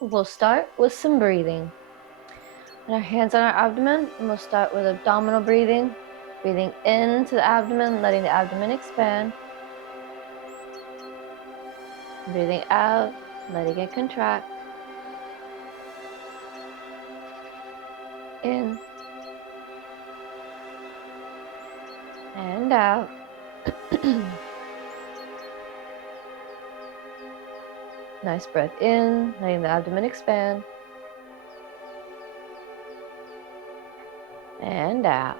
we'll start with some breathing. And our hands on our abdomen, and we'll start with abdominal breathing. Breathing into the abdomen, letting the abdomen expand. Breathing out, letting it contract. In and out. Nice breath in, letting the abdomen expand. And out.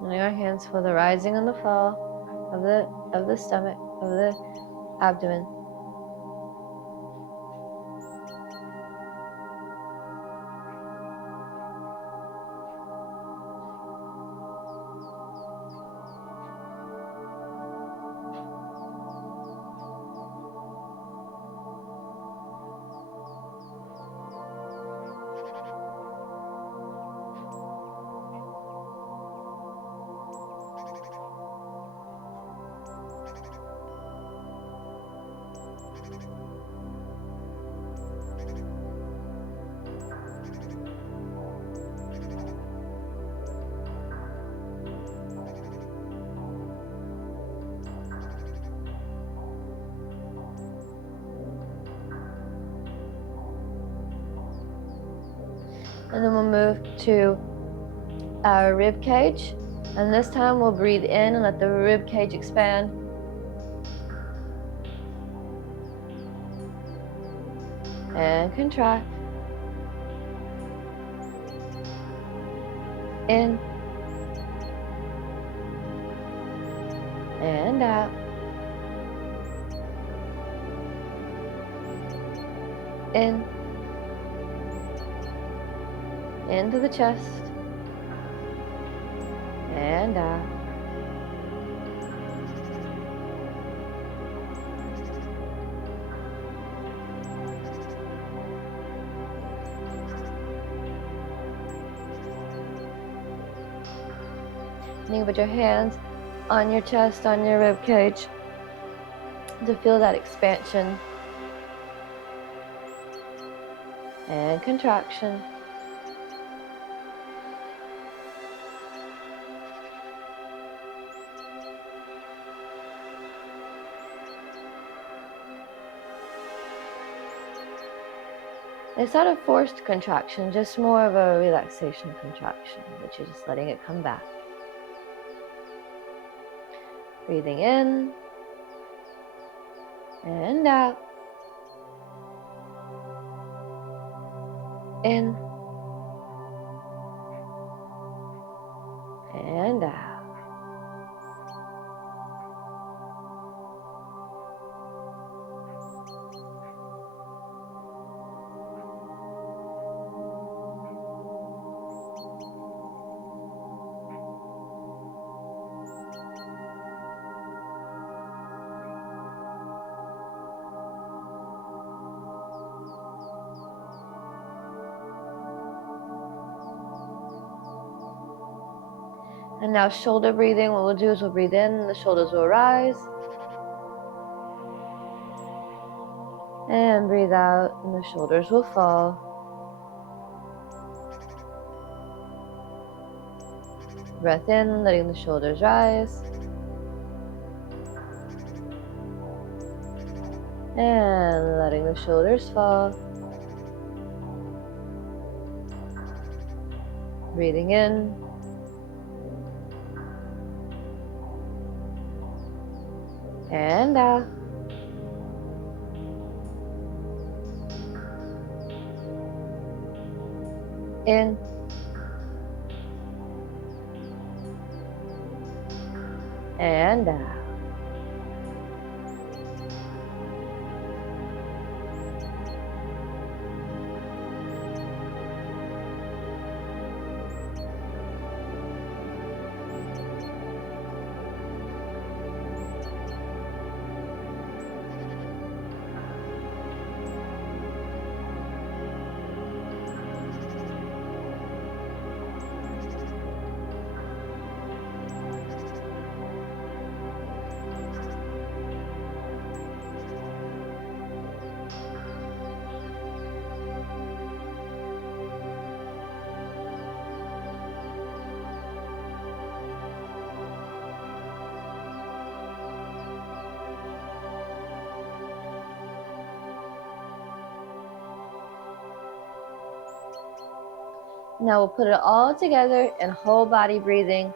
Letting our hands feel the rising and the fall of the stomach, of the abdomen. And then we'll move to our rib cage. And this time we'll breathe in and let the rib cage expand. And contract. In. And out. In. Into the chest. And out. And you put your hands on your chest, on your rib cage, to feel that expansion and contraction. It's not a forced contraction, just more of a relaxation contraction, but you're just letting it come back. Breathing in and out. In and out. And now shoulder breathing, what we'll do is we'll breathe in, the shoulders will rise. And breathe out, and the shoulders will fall. Breath in, letting the shoulders rise. And letting the shoulders fall. Breathing in. And out. In. And out. Now we'll put it all together in whole body breathing,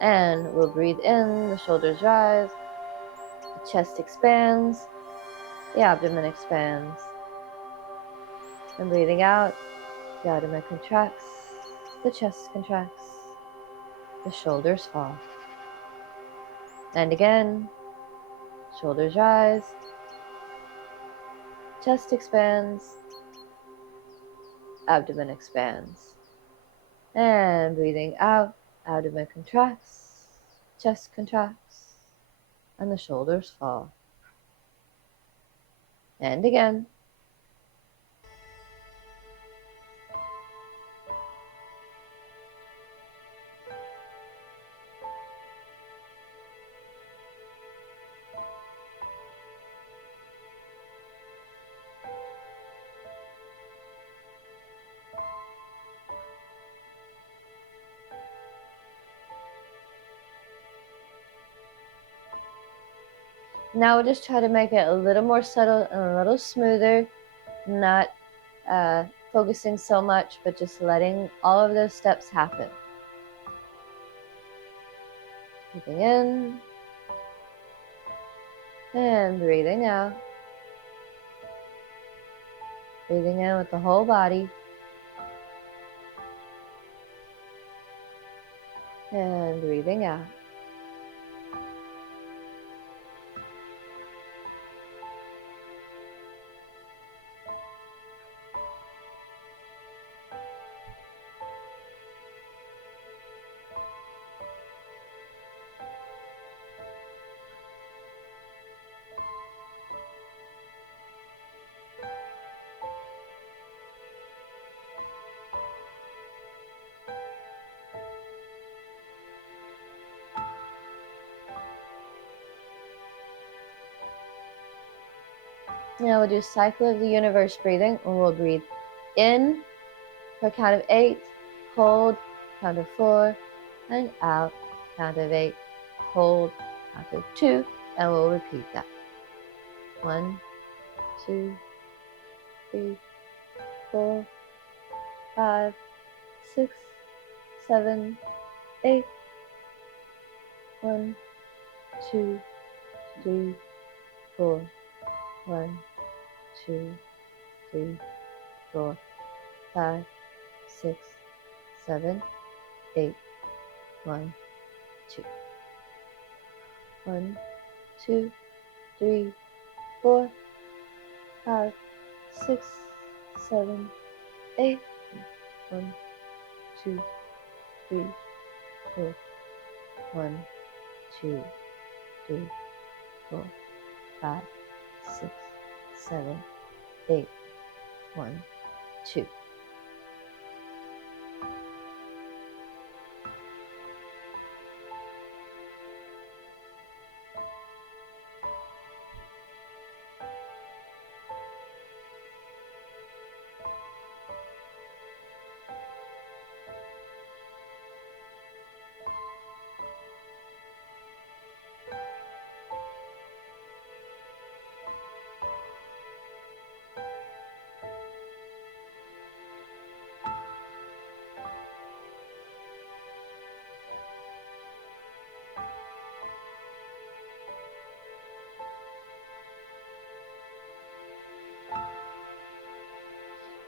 and we'll breathe in, the shoulders rise, the chest expands, the abdomen expands. And breathing out, the abdomen contracts, the chest contracts, the shoulders fall. And again, shoulders rise, chest expands, abdomen expands. And breathing out, abdomen contracts, chest contracts, and the shoulders fall. And again. Now we'll just try to make it a little more subtle and a little smoother, not focusing so much, but just letting all of those steps happen. Breathing in and breathing out. Breathing in with the whole body and breathing out. Now we'll do cycle of the universe breathing, and we'll breathe in for a count of 8, hold, count of 4, and out, count of 8, hold, count of 2, and we'll repeat that. 1, 2, 3, 4, 5, 6, 7, 8. 1, 2, 3, 4. 1, 2, 3, 4, 5, 6, 7, 8. 1, 2. 1, 2, 3, 4, 5, 6, 7, 8. 1, 2, 3, 4. 1, 2, 3, 4, 5, 6, 7, 8. 1, 2.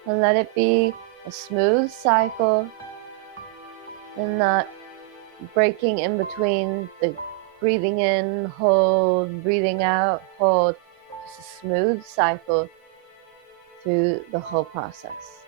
And let it be a smooth cycle and not breaking in between the breathing in, hold, breathing out, hold. Just a smooth cycle through the whole process.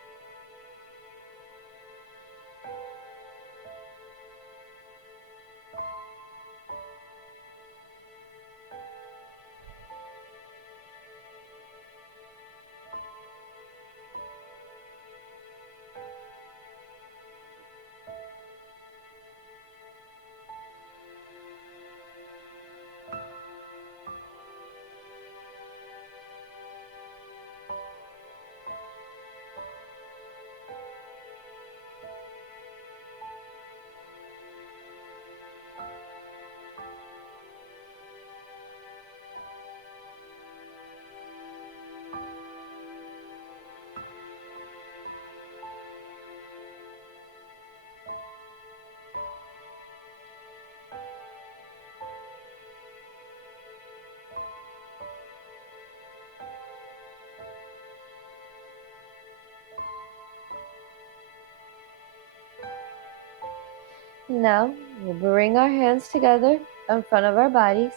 Now we'll bring our hands together in front of our bodies.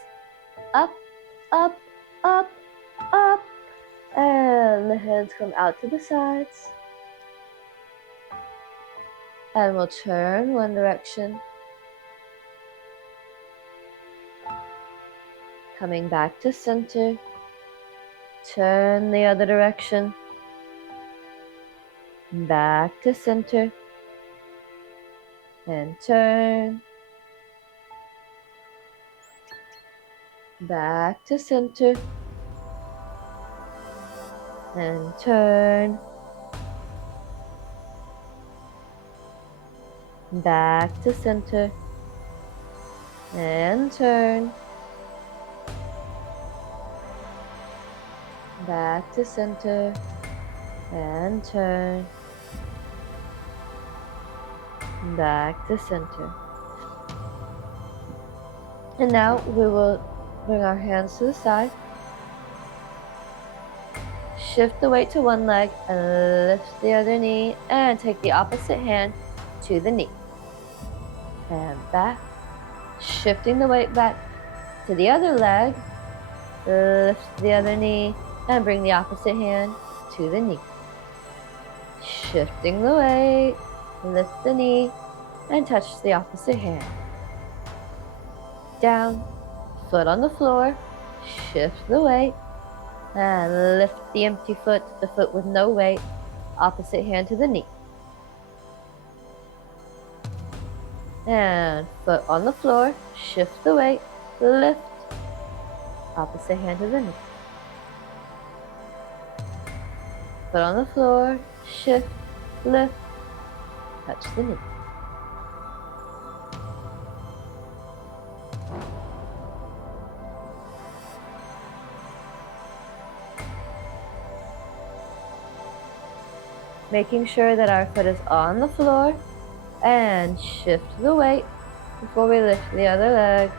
Up, up, up, up. And the hands come out to the sides. And we'll turn one direction. Coming back to center. Turn the other direction. Back to center. And turn. Back to center. And turn. Back to center. And turn. Back to center. And turn. Back to center. And now we will bring our hands to the side. Shift the weight to one leg and lift the other knee and take the opposite hand to the knee. And back. Shifting the weight back to the other leg. Lift the other knee and bring the opposite hand to the knee. Shifting the weight. Lift the knee and touch the opposite hand. Down. Foot on the floor. Shift the weight. And lift the empty foot, the foot with no weight, opposite hand to the knee. And foot on the floor, shift the weight, lift, opposite hand to the knee. Foot on the floor, shift, lift, touch the knee. Making sure that our foot is on the floor and shift the weight before we lift the other leg.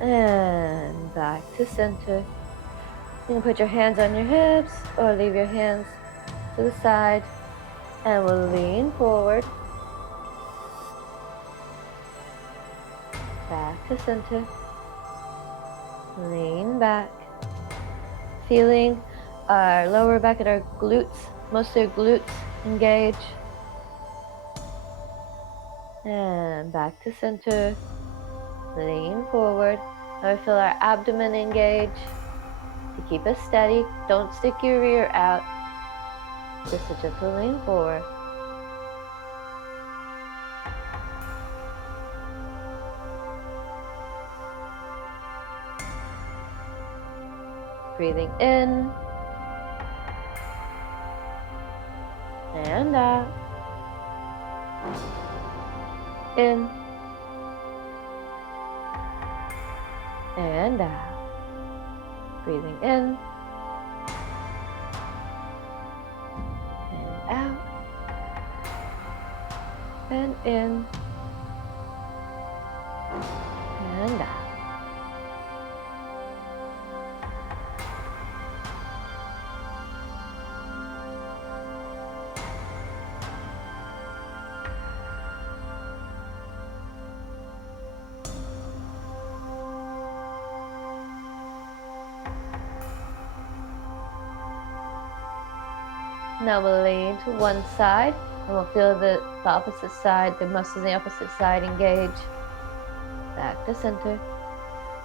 And back to center. You can put your hands on your hips or leave your hands to the side. And we'll lean forward. Back to center. Lean back. Feeling our lower back and our glutes, mostly our glutes engage. And back to center. Lean forward. Now we feel our abdomen engage. To keep us steady, don't stick your rear out. Just a gentle lean forward. Breathing in and out. In and out. Breathing in and out. And in and out. Now we'll lean to one side and we'll feel the opposite side, the muscles on the opposite side engage. Back to center.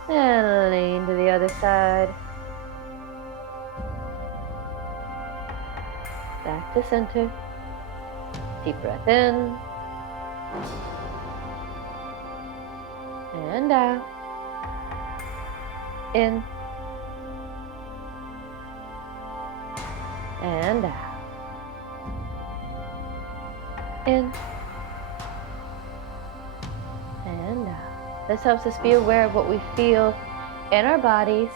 And lean to the other side. back to center. Deep breath in. And out. In. And out. In. And out. This helps us be aware of what we feel in our bodies.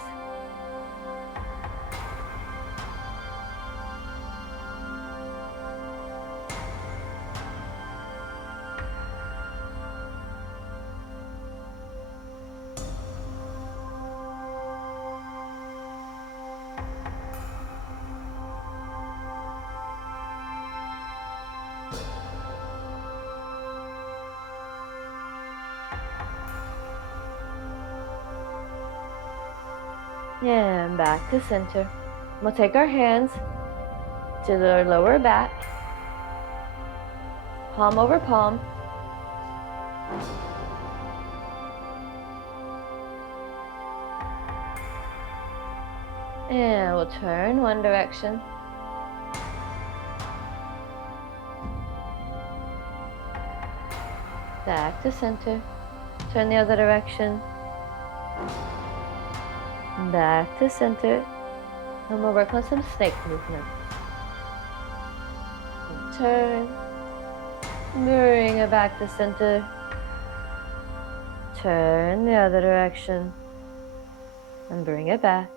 And back to center. We'll take our hands to the lower back, palm over palm. And we'll turn one direction. Back to center. Turn the other direction. Back to center. And we'll work on some snake movement. And turn. Bring it back to center. Turn the other direction. And bring it back.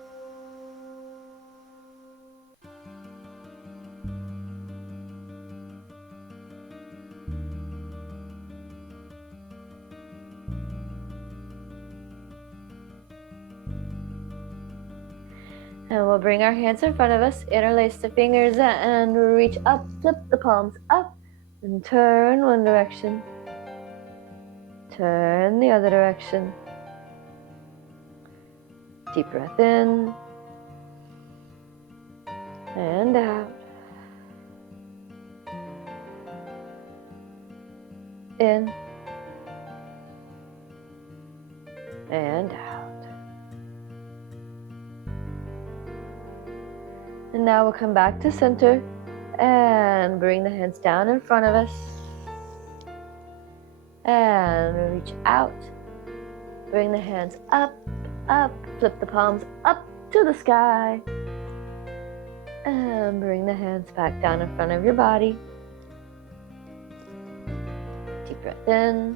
And we'll bring our hands in front of us, interlace the fingers, and reach up, flip the palms up, and turn one direction. Turn the other direction. Deep breath in, and out. In, and out. And now we'll come back to center and bring the hands down in front of us. And reach out. Bring the hands up, up. Flip the palms up to the sky. And bring the hands back down in front of your body. Deep breath in.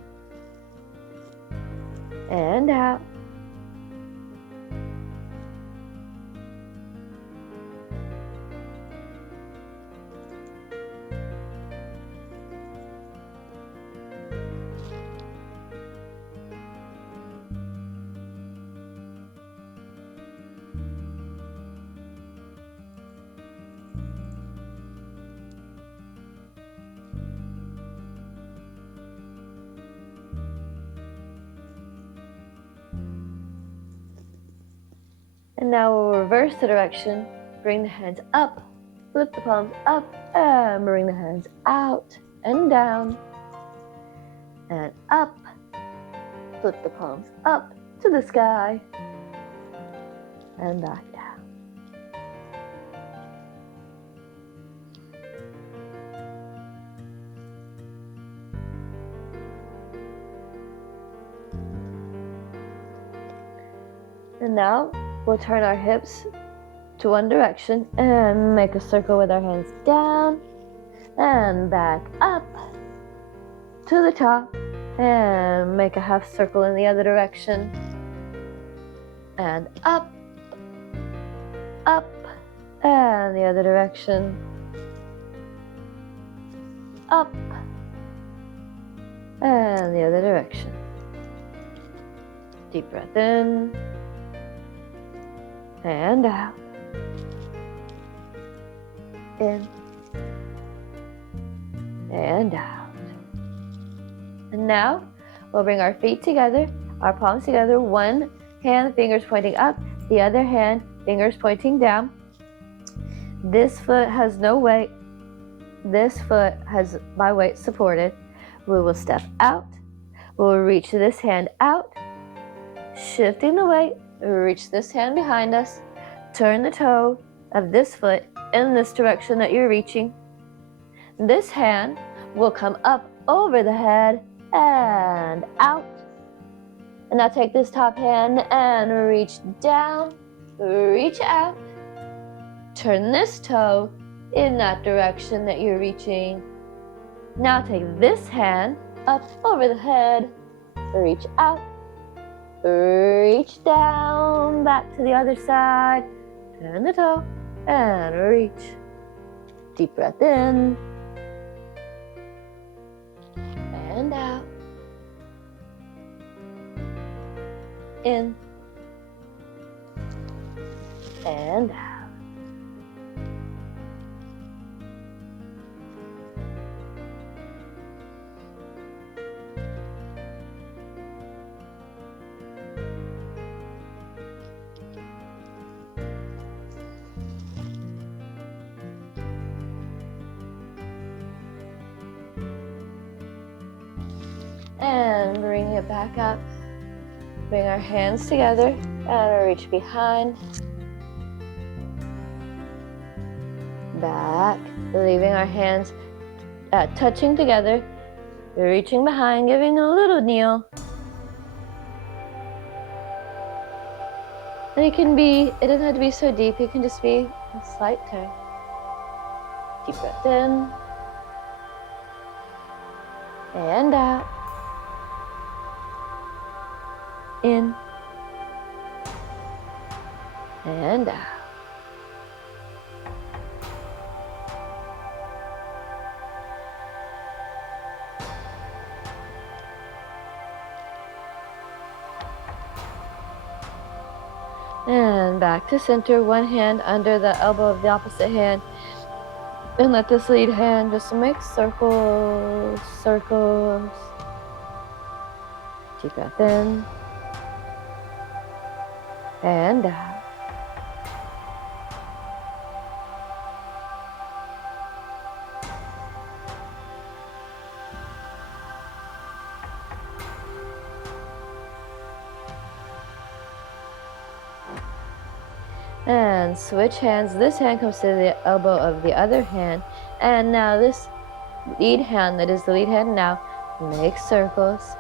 And out. And now we'll reverse the direction. Bring the hands up, flip the palms up, and bring the hands out and down. And up, flip the palms up to the sky. And back down. And now we'll turn our hips to one direction and make a circle with our hands down and back up to the top and make a half circle in the other direction and up, up, and the other direction, up, and the other direction. Deep breath in. And out. In. And out. And now we'll bring our feet together, our palms together, one hand, fingers pointing up, the other hand, fingers pointing down. This foot has no weight. This foot has my weight supported. We will step out. We'll reach this hand out, shifting the weight. Reach this hand behind us, turn the toe of this foot in this direction that you're reaching. This hand will come up over the head and out. And now take this top hand and reach down, reach out. Turn this toe in that direction that you're reaching. Now take this hand up over the head, reach out, reach down, back to the other side. Turn the toe and reach. Deep breath in and out. In and out. And bring it back up. Bring our hands together and reach behind. Back, leaving our hands touching together. We're reaching behind, giving a little kneel. And it doesn't have to be so deep, it can just be a slight turn. Deep breath in and out. In and out. And back to center, one hand under the elbow of the opposite hand. And let this lead hand just make circles, circles. Deep breath in and out. And switch hands. This hand comes to the elbow of the other hand. And now this lead hand, that is the lead hand now, make circles.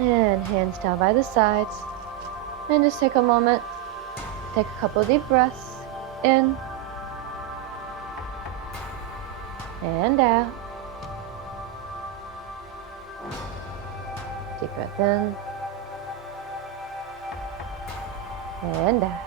And hands down by the sides. And just take a moment, take a couple deep breaths in and out. Deep breath in and out.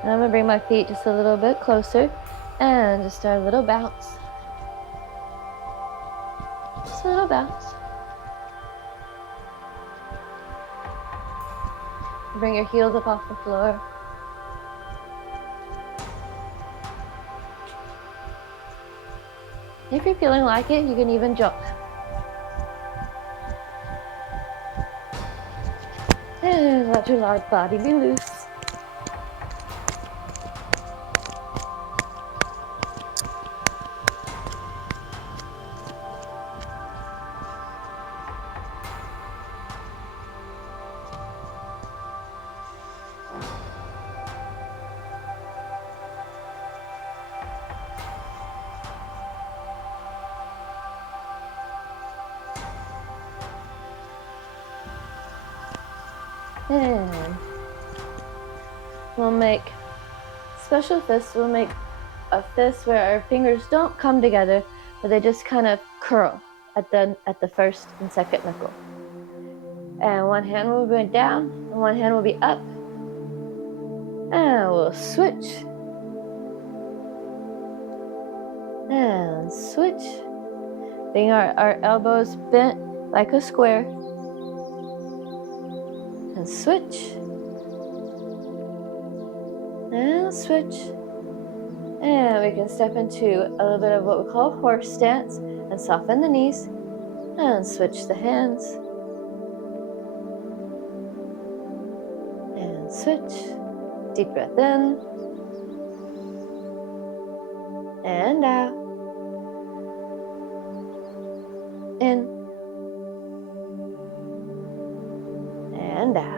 And I'm going to bring my feet just a little bit closer and just start a little bounce. Just a little bounce. Bring your heels up off the floor. If you're feeling like it, you can even jump. And let your large body be loose. And we'll make special fists. We'll make a fist where our fingers don't come together, but they just kind of curl at the first and second knuckle. And one hand will be down, and one hand will be up. And we'll switch. And switch. Bring our elbows bent like a square. And switch. And switch. And we can step into a little bit of what we call horse stance and soften the knees and switch the hands. And switch. Deep breath in. And out. In. And out.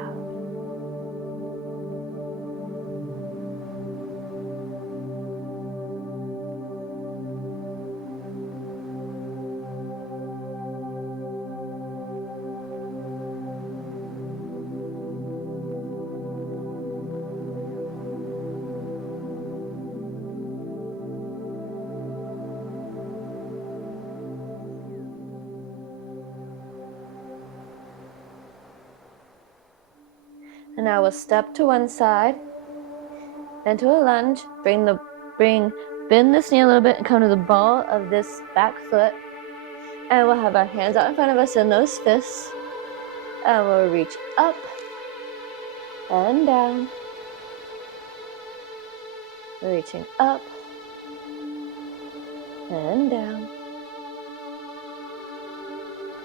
And now we'll step to one side, into a lunge, bend this knee a little bit and come to the ball of this back foot. And we'll have our hands out in front of us in those fists. And we'll reach up and down. Reaching up and down.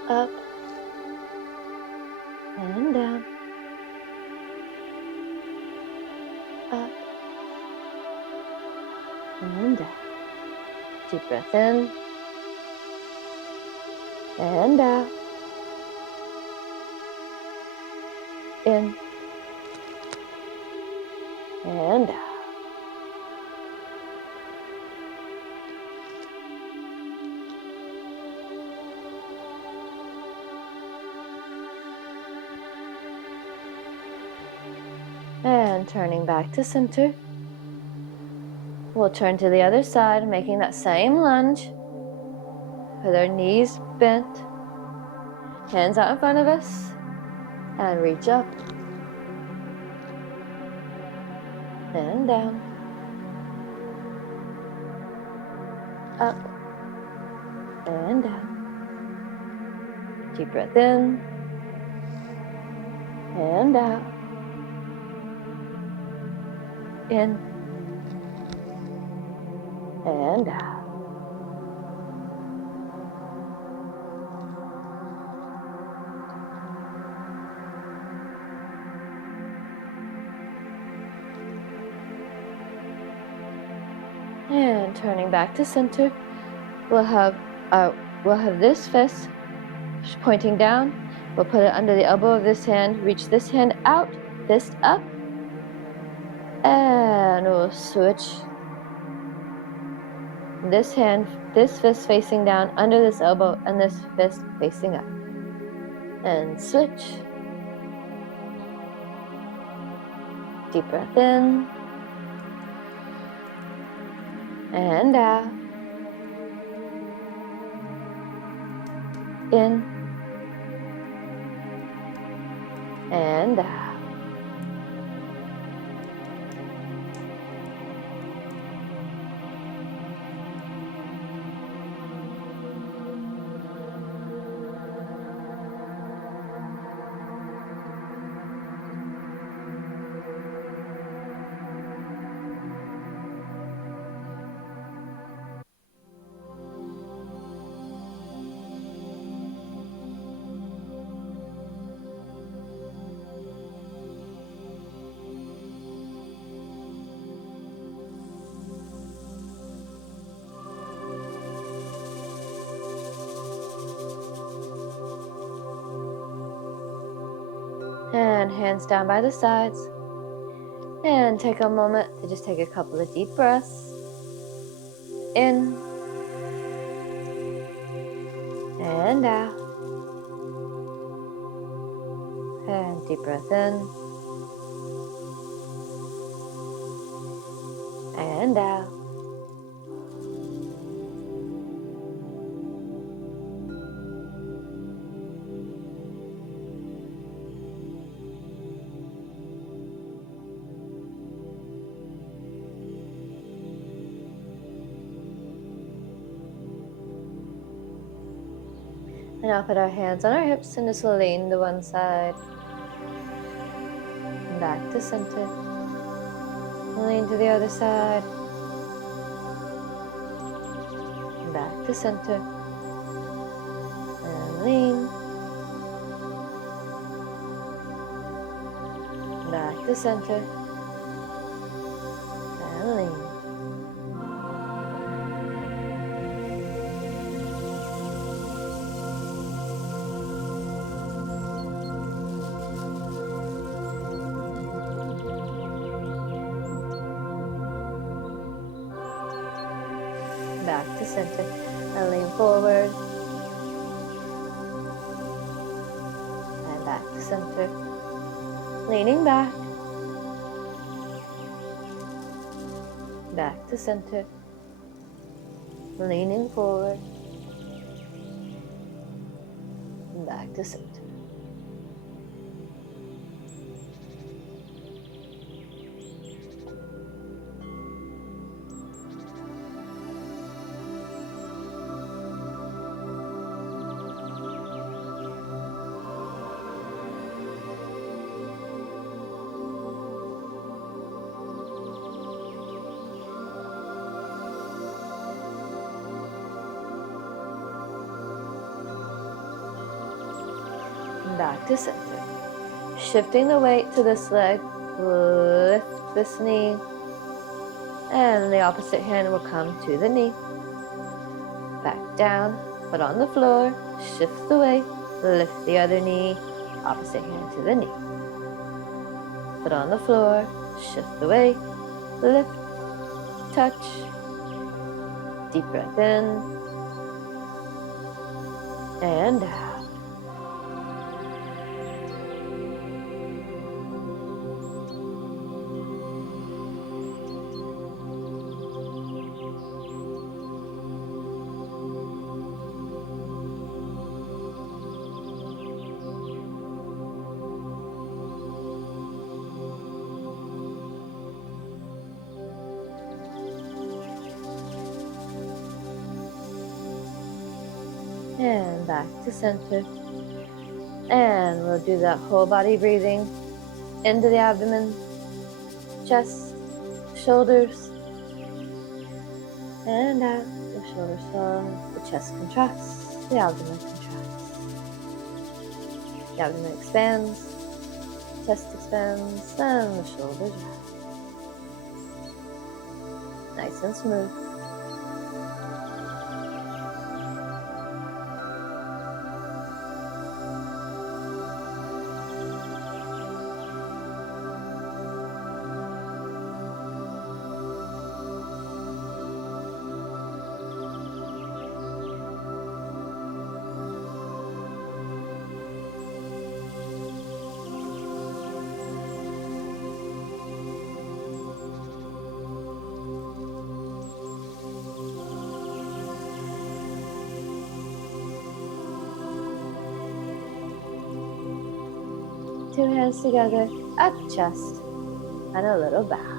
Up and down. Up and down. Deep breath in and out. In and out. And turning back to center. We'll turn to the other side, making that same lunge with our knees bent, hands out in front of us, and reach up and down, up and down. Deep breath in and out. In and out. And turning back to center, we'll have this fist pointing down. We'll put it under the elbow of this hand, reach this hand out, fist up, and we'll switch this fist facing down under this elbow and this fist facing up. And switch. Deep breath in and out. In and out. And hands down by the sides. And take a moment to just take a couple of deep breaths. In and out. And deep breath in and out. And now put our hands on our hips and just lean to one side. And back to center. Lean to the other side. Back to center. And lean. Back to center. And lean. Back to center and lean forward and back to center, leaning back to center, leaning forward and back to center. Back to center. Shifting the weight to this leg, lift this knee, and the opposite hand will come to the knee. Back down, foot on the floor, shift the weight, lift the other knee, opposite hand to the knee. Foot on the floor, shift the weight, lift, touch, deep breath in, and out. And back to center. And we'll do that whole body breathing into the abdomen, chest, shoulders, and out. The shoulders fall, the chest contracts, the abdomen contracts. The abdomen expands, chest expands, and the shoulders rise. Nice and smooth. Two hands together at the chest and a little bow.